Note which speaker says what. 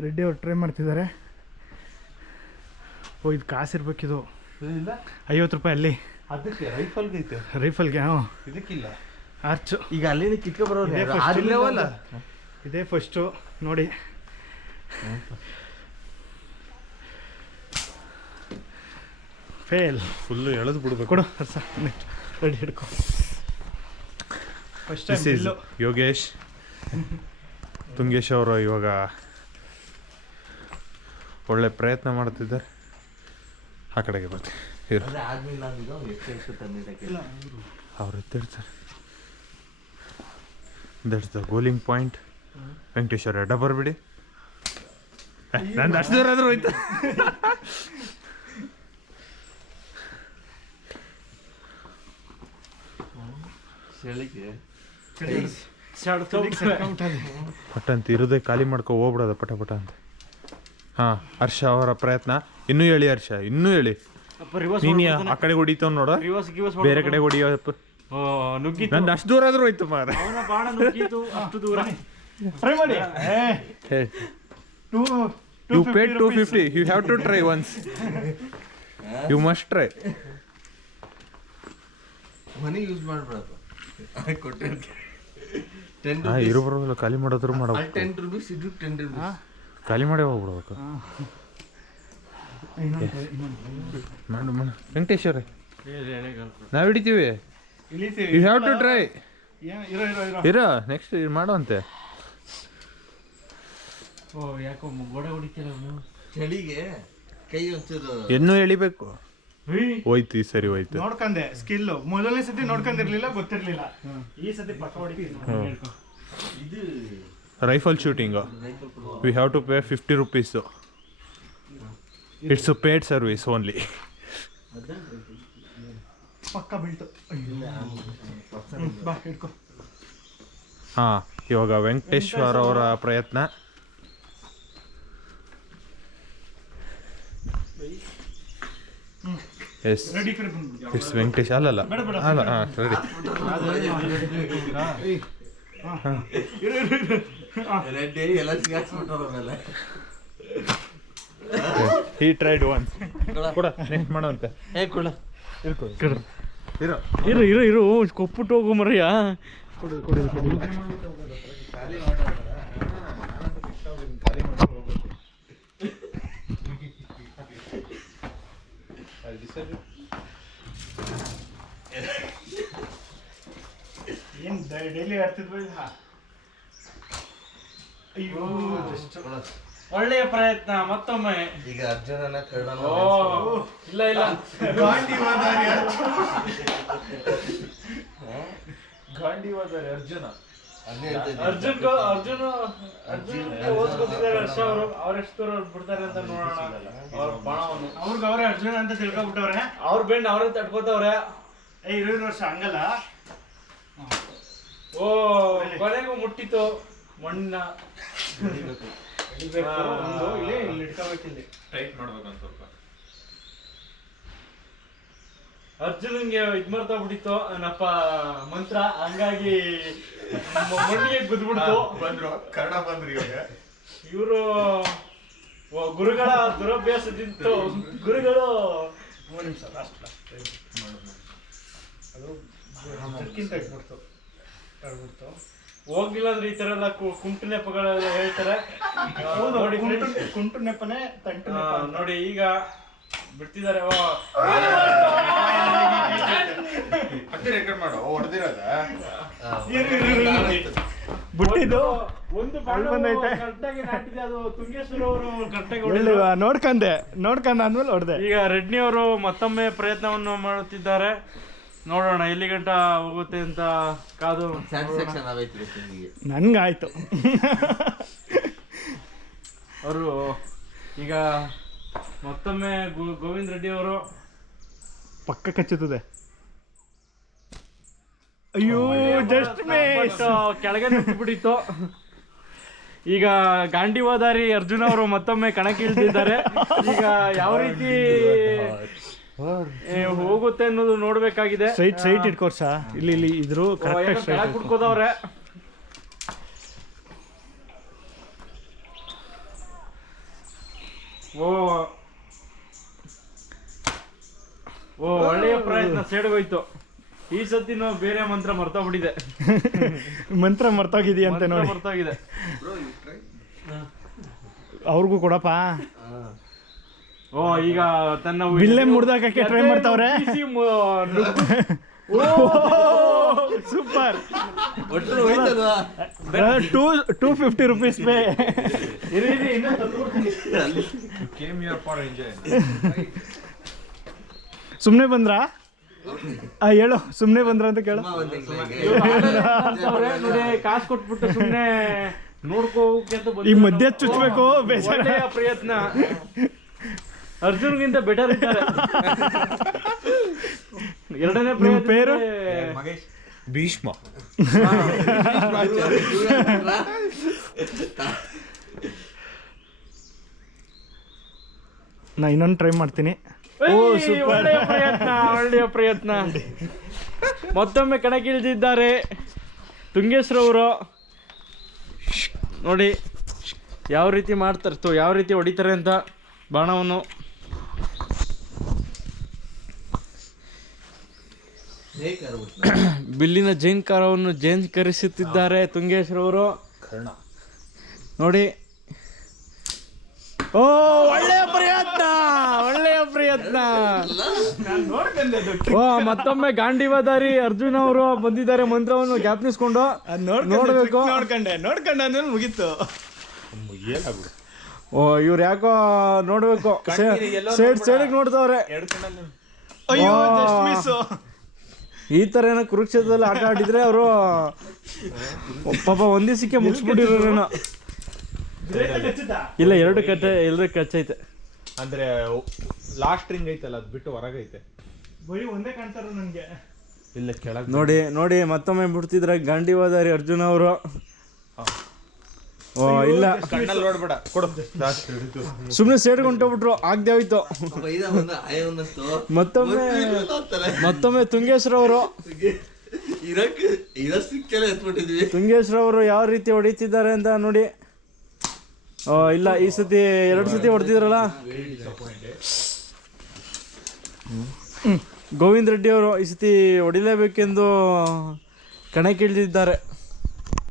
Speaker 1: ರೆಡ್ಡಿ ಅವ್ರು ಟ್ರೈ ಮಾಡ್ತಿದ್ದಾರೆ. ಓ ಇದು ಕಾಸಿರ್ಬೇಕಿದು
Speaker 2: ಇಲ್ಲ.
Speaker 1: ಐವತ್ತು ರೂಪಾಯಿ ಅಲ್ಲಿ.
Speaker 2: ಅದಕ್ಕೆ ರೈಫಲ್ಗೆ ಐತೆ.
Speaker 1: ರೈಫಲ್ಗೆ ಹಾಂ
Speaker 2: ಇದಕ್ಕಿಲ್ಲ.
Speaker 1: ಆರ್ಚು
Speaker 2: ಈಗ ಅಲ್ಲಿಂದ ಕಿತ್ಕೊ
Speaker 1: ಇದೇ ಫಸ್ಟು ನೋಡಿ. ಫೇಲ್
Speaker 2: ಫುಲ್ಲು ಎಳೆದು ಬಿಡ್ಬೇಕು.
Speaker 1: ಕೊಡು ಹರ್ಸ ರೆಡಿ ಹಿಡ್ಕೊ. ಫಸ್ಟ್
Speaker 2: ಯೋಗೇಶ್. ತುಂಗೇಶ್ ಅವರು ಇವಾಗ ಒಳ್ಳೆ ಪ್ರಯತ್ನ ಮಾಡ್ತಿದ್ದಾರೆ ಆ ಕಡೆಗೆ ಬರ್ತೀವಿ ಅವ್ರು ಎತ್ತಿರ್ತಾರೆ. That's the goaling point Venkateshwara ಅಡ್ಡ ಬರಬೇಡಿ. ನಂದು ಅಷ್ಟು ದೂರ ಆದ್ರೂ ಹೋಯ್ತು.
Speaker 3: ಪಟ್ಟಂತ
Speaker 2: ಪಟ ಅಂತ ಇರೋದೇ ಖಾಲಿ ಮಾಡ್ಕೊ ಹೋಗ್ಬಿಡೋದ ಪಟ ಪಟ ಅಂತ. ಹಾಂ ಹರ್ಷ ಅವರ ಪ್ರಯತ್ನ. ಇನ್ನೂ ಹೇಳಿ ಹರ್ಷ ಇನ್ನೂ ಹೇಳಿ. ನೀನು ಆ ಕಡೆ ಹೊಡಿತಾವ್ ನೋಡ.
Speaker 4: ರಿವರ್ಸ್ ಗಿವರ್ಸ್
Speaker 2: ಬೇರೆ ಕಡೆ ಹೊಡಿಯೋ
Speaker 4: ನುಗ್ಗಿ
Speaker 2: ನಂದು ಅಷ್ಟು ದೂರ ಆದ್ರೂ ಹೋಯ್ತು ಮಾರ
Speaker 4: ಅವನ ಬಾಣ ನುಗ್ಗಿತು ಅಷ್ಟು ದೂರ.
Speaker 1: ಟ್ರೈ ಮಾಡಿ. Two
Speaker 2: you paid two fifty you have to try once you must try
Speaker 3: money use ಮಾಡ್ಬಾರ್ದು ಕೊಟ್ಟಿರ್ತೀನಿ ಟೆನ್
Speaker 2: ಹಾಂ ಇರೋ ಬರೋಲ್ಲ ಖಾಲಿ ಮಾಡೋದ್ರು ಮಾಡೋ
Speaker 3: ಟೆನ್ ರುಪೀಸ್ ಇದು ಟೆನ್ ರುಪೀಸ್
Speaker 2: ಖಾಲಿ ಮಾಡಿ ಹೋಗ್ಬಿಡ್ಬೇಕು. ಮಾಡು ಮಾಡು. ವೆಂಕಟೇಶ್ವರ ನಾವು ಹಿಡಿತೀವಿ? ಯು ಹ್ಯಾವ್ ಟು ಟ್ರೈ
Speaker 1: ಇರೋ ಇರೋ ಇರೋ.
Speaker 2: ಇರೋ ನೆಕ್ಸ್ಟ್ ಮಾಡುವಂತೆ.
Speaker 4: ಓ ಯಾಕೋ ಗೋಡೆ ಹೊಡಿತೀರ
Speaker 3: ಚಳಿಗೆ ಕೈ ಒಂಚೂರು
Speaker 2: ಇನ್ನೂ ಎಳಿಬೇಕು. ಹೋಯ್ತು ಈ ಸರಿ ಹೋಯ್ತು.
Speaker 1: ನೋಡ್ಕಂದೆ ಸ್ಕಿಲ್ ಮೊದಲನೇ ಸತಿ ನೋಡ್ಕೊಂಡಿರ್ಲಿಲ್ಲ ಗೊತ್ತಿರ್ಲಿಲ್ಲ. ಈ ಸತಿ ಪಕ್ಕ ಹೊಡಿತೀನಿ.
Speaker 3: ಇದು
Speaker 2: rifle shooting we have to pay fifty rupees it's paid service only ಹಾಂ ಇವಾಗ ವೆಂಕಟೇಶ್ವರ ಅವರ ಪ್ರಯತ್ನ. ಎಸ್ ಇಟ್ಸ್ ವೆಂಕಟೇಶ್ ಅಲ್ಲಲ್ಲ. ಅಲ್ಲ ಹಾಂ ರೆಡಿ
Speaker 3: ಎಲ್ಲ ಸಿಗಾಕ್ಸ್ಬಿಟ್ಟವ್ರ ಆಮೇಲೆ
Speaker 2: ಹಿ ಟ್ರೈಡ್ ಒನ್ಸ್ ಕೊಡ. ನೆಕ್ಸ್ಟ್ ಮಾಡೋಂತೆ
Speaker 3: ಏ ಕೊಡ.
Speaker 2: ಇರೋ.
Speaker 4: ಇರು ಇರು ಇರು ಕೊಪ್ಪುಟ್ಟು ಹೋಗು ಮರಯ್ಯ.
Speaker 1: ಏನ್ ಡೈಲಿ ಆಡ್ತಿದ್ವಿ ಹಾ. ಅಯ್ಯೋ
Speaker 4: ಒಳ್ಳೆಯ ಪ್ರಯತ್ನ ಮತ್ತೊಮ್ಮೆ.
Speaker 3: ಈಗ ಅರ್ಜುನನ ಕರ್ಣ
Speaker 4: ಓ ಇಲ್ಲ ಇಲ್ಲ.
Speaker 1: ಗಾಂಡಿವಾದಾರಿ ಅರ್ಜುನ. ಗಾಂಡಿವಾದಾರಿ ಅರ್ಜುನ.
Speaker 4: ಅರ್ಜುನ್ ಅರ್ಜುನ್ ಅರ್ಜುನ್ ಓದ್ಕೊತಿದ್ದಾರೆ ಹರ್ಷ ಅವರು. ಅವ್ರೆಷ್ಟು ದೂರ ಬಿಡ್ತಾರೆ ಅಂತ ನೋಡೋಣ. ಅವ್ರ ಬಾಣವನ್ನು
Speaker 1: ಅವ್ರಿಗೆ ಅವರೇ ಅರ್ಜುನ ಅಂತ ತಿಳ್ಕೊಬಿಟ್ಟವ್ರೆ?
Speaker 4: ಅವ್ರ ಬೆಂಡ್ ಅವರೇ ತಡ್ಕೋತವ್ರೆ
Speaker 1: ಏ ಇರೋ ವರ್ಷ ಹಂಗಲ್ಲ.
Speaker 4: ಓ ಕೊನೆಗೂ ಮುಟ್ಟಿತು ಮಣ್ಣ.
Speaker 1: ಇಲ್ಲಿ ಇಲ್ಲಿ ಇಟ್ಕೋಬೇಕು
Speaker 2: ಟೈಟ್ ಮಾಡ್ಬೇಕಂತ ಸ್ವಲ್ಪ.
Speaker 4: ಅರ್ಜುನನ್ಗೆ ಇದ್ ಮಾಡ್ತಾ ಬಿಟ್ಟಿತ್ತು ನಪ್ಪ ಮಂತ್ರ? ಹಂಗಾಗಿ ಮಣ್ಣಿಗೆ ಗುದ್ಬಿಡ್ತು
Speaker 2: ಬಂದ್ರು. ಕನ್ನಡ ಬಂದ್ರು ಇವಾಗ.
Speaker 4: ಇವರು ಗುರುಗಳ ದುರಭ್ಯಾಸದಿಂದ ಗುರುಗಳು
Speaker 1: ಮೂರು ನಿಮಿಷ ಲಾಸ್ಟ್ ಅದು ಅದಕ್ಕಿಂತ ತೆಗ್ದ್ಬಿಡ್ತು ತಡ್ಬಿಡ್ತು
Speaker 4: ಹೋಗ್ಲಿಲ್ಲ ಅಂದ್ರೆ ಈ ತರ ಎಲ್ಲ ಕುಂಟು ನೆಪಗಳೆಲ್ಲ ಹೇಳ್ತಾರೆ. ನೋಡಿ
Speaker 1: ಕುಂಟು ನೆಪನೆ ತಂಟು ನೆಪ ಅಂತ.
Speaker 4: ನೋಡಿ ಈಗ ಬಿಡ್ತಿದ್ದಾರೆ. ಓ,
Speaker 2: ಮತ್ತೆ ರೆಕಾರ್ಡ್ ಮಾಡು. ಹೊಡೆದಿರೋದ?
Speaker 3: ಆ,
Speaker 1: ಇರು, ಇರು, ಇರು, ಇರು. ಬಿಟ್ಟಿದ್ದು.
Speaker 4: ಒಂದು
Speaker 1: ಅಲ್ಲಿ ಬಂದೈತೆ.
Speaker 4: ಕರೆಕ್ಟಾಗಿ ನಾಟಿದೆ. ಅದು ತುಂಗೇಶ್ವರ ಅವರು ಕರೆಕ್ಟಾಗಿ
Speaker 1: ಎಲ್ಲಿ ನೋಡ್ಕಂದೆ. ನೋಡ್ಕಂದ ಅಂದ್ಮೇಲೆ ಹೊಡೆದೆ.
Speaker 4: ಈಗ ರೆಡ್ನಿ ಅವರು ಮತ್ತೊಮ್ಮೆ ಪ್ರಯತ್ನವನ್ನು ಮಾಡುತ್ತಿದ್ದಾರೆ. ನೋಡೋಣ ಎಲ್ಲಿ ಗಂಟ ಹೋಗುತ್ತೆ ಅಂತ ಕಾದು
Speaker 3: ಸ್ಯಾಟಿಸ್ಫ್ಯಾಕ್ಷನ್ ಆಗೈತ್ರಿ
Speaker 1: ನನ್ಗಾಯ್ತು.
Speaker 4: ಅವರು ಈಗ ಮತ್ತೊಮ್ಮೆ ಗೋ- ಗೋವಿಂದ್ ರೆಡ್ಡಿ ಅವರು.
Speaker 1: ಪಕ್ಕ ಕಚ್ಚುತ್ತದೆ. ಅಯ್ಯೋ ಜಸ್ಟ್
Speaker 4: ಕೆಳಗೆ ಬಿಟ್ಟಿತ್ತು ಈಗ ಗಾಂಡಿವಾದಾರಿ ಅರ್ಜುನ್ ಅವರು ಮತ್ತೊಮ್ಮೆ ಕಣಕ್ಕಿಳಿದಿದ್ದಾರೆ. ಈಗ ಯಾವ ರೀತಿ ಏ, ಹೋಗುತ್ತೆ ಅನ್ನೋದು ನೋಡ್ಬೇಕಾಗಿದೆ
Speaker 1: ಸೈಟ್ ಸೈಟ್ ಇಟ್ಕೋರ್ಸ ಇಲ್ಲಿ ಇಲ್ಲಿ ಇದ್ರು ಕರೆಕ್ಟಾಗಿ ಸ್ಟ್ರೈಟ್
Speaker 4: ಕುಡ್ಕೋದವ್ರೆ ಓ. ಓ ಒಳ್ಳೆಯ ಪ್ರಯತ್ನ ಸೇಡ್ಗೋಯ್ತು. ಈ ಸತಿ ನಾವು ಬೇರೆ ಮಂತ್ರ ಮರ್ತೋಗ್ಬಿಟ್ಟಿದೆ
Speaker 1: ಮಂತ್ರ ಮರ್ತೋಗಿದೆಯಂತೆ ನೋಡಿ.
Speaker 4: ಮರ್ತೋಗಿದೆ.
Speaker 1: ಅವ್ರಿಗೂ ಕೊಡಪ್ಪ.
Speaker 4: ಓ ಈಗ ತನ್ನ
Speaker 1: ಬಿಲ್ಲೆ ಮುರ್ದಾಕಕ್ಕೆ ಟ್ರೈ ಮಾಡ್ತಾವ್ರೆ? Super. Two two fifty rupees pay. ಸುಮ್ಮನೆ ಬಂದ್ರಾ? ಆ ಹೇಳು ಸುಮ್ಮನೆ ಬಂದ್ರ ಅಂತ ಕೇಳು.
Speaker 4: ಕಾಸು ಕೊಟ್ಬಿಟ್ಟು ಸುಮ್ನೆ ನೋಡ್ಕೋಕೆ ಅಂತ
Speaker 1: ಈ ಮಧ್ಯ ಚುಚ್ಬೇಕು ಬೇಜಾರ.
Speaker 4: ಪ್ರಯತ್ನ. ಅರ್ಜುನ್ಗಿಂತ ಬೆಟರ್ ಇದ್ದಾರೆ. ಎರಡನೇ
Speaker 1: ಪೇರು?
Speaker 4: ಮಗೇಶ್.
Speaker 2: ಭೀಷ್ಮ.
Speaker 1: ನಾ ಇನ್ನೊಂದು ಟ್ರೈ ಮಾಡ್ತೀನಿ.
Speaker 4: ಓ. ಒಳ್ಳೆಯ ಪ್ರಯತ್ನ ಒಳ್ಳೆಯ ಪ್ರಯತ್ನ. ಮತ್ತೊಮ್ಮೆ ಕಣಕ್ಕಿಳಿದಿದ್ದಾರೆ ತುಂಗೇಶ್ರವರು ನೋಡಿ ಯಾವ ರೀತಿ ಮಾಡ್ತಾರೆ ತೋ ಯಾವ ರೀತಿ ಹೊಡಿತಾರೆ ಅಂತ ಬಾಣವನ್ನು.
Speaker 3: ಹೇಗ್ ಕರ್ಬಿಟ್ನ?
Speaker 4: ಬಿಲ್ಲಿನ ಕರೆಸುತ್ತಿದ್ದಾರೆ ತುಂಗೇಶ್ವರ ತುಂಗೇಶ್ರವರು ನೋಡಿ. ಓ ಒಳ್ಳೆಯ ಪ್ರಯತ್ನ ಒಳ್ಳೆಯ ಪ್ರಯತ್ನ. ಓ ಮತ್ತೊಮ್ಮೆ ಗಾಂಡಿವಾದಾರಿ ಅರ್ಜುನ್ ಅವರು ಬಂದಿದ್ದಾರೆ ಮಂತ್ರವನ್ನು ಜ್ಞಾಪನಿಸ್ಕೊಂಡು ನೋಡ್ಬೇಕು.
Speaker 1: ನೋಡ್ಕೊಂಡೆ ನೋಡ್ಕೊಂಡೆ ಅಂದ್ರೆ ಮುಗೀತು.
Speaker 4: ಓ ಇವ್ರು ಯಾಕೋ ನೋಡ್ಬೇಕು. ಸೈಡ್ ಸೇಡಿಗೆ ನೋಡ್ತಾವ್ರೆ
Speaker 1: ಅಯ್ಯೋ.
Speaker 4: ಈ ತರ ಏನೋ ಕುರುಕ್ಷೇತ್ರದಲ್ಲಿ ಆಟ ಆಡಿದ್ರೆ ಅವರು ಪಾಪ ಒಂದೇ ಸಿಕ್ಕೆ ಮುಗಿಸ್ಬಿಟ್ಟಿರೋರೇನೋ ಇಲ್ಲ ಎರಡು ಕಟ್ಟೆ ಎಲ್ಲರೂ ಕಚ್ಚೈತೆ.
Speaker 2: ಅಂದ್ರೆ ಲಾಸ್ಟ್ ರಿಂಗ್ ಐತಲ್ಲ ಅದ್ ಬಿಟ್ಟು ಹೊರಗೈತೆ.
Speaker 1: ಬರೀ ಒಂದೇ ಕಾಣ್ತಾರ ನನ್ಗೆ.
Speaker 2: ಇಲ್ಲ ಕೆಳಗೆ
Speaker 4: ನೋಡಿ ನೋಡಿ ಮತ್ತೊಮ್ಮೆ ಬಿಡ್ತಿದ್ರೆ ಗಾಂಡಿವಾದಾರಿ ಅರ್ಜುನ್ ಅವರು. ಓ ಇಲ್ಲ.
Speaker 2: ಕಣ್ಣಲ್ಲಿ ನೋಡ್ಬೇಡ. ಕೊಡು.
Speaker 4: ಸುಮ್ಮನೆ ಆಗ್ದೇ ಹೋಯ್ತು. ಮತ್ತೊಮ್ಮೆ. ಮತ್ತೊಮ್ಮೆ ತುಂಗೇಶ್ರವರು
Speaker 3: ತುಂಗೇಶ್ವರ ಅವರು
Speaker 4: ತುಂಗೇಶ್ರವರು ಯಾವ ರೀತಿ ಹೊಡಿತಿದ್ದಾರೆ ಅಂತ ನೋಡಿ. ಓ ಇಲ್ಲ ಈ ಸತಿ ಎರಡು ಸತಿ ಹೊಡೆದಿದ್ರಲ್ಲ ಗೋವಿಂದ ರೆಡ್ಡಿ ಅವರು ಈ ಸತಿ ಹೊಡಿಲೇಬೇಕೆಂದು ಕಣಕ್ಕಿಳಿದಿದ್ದಾರೆ.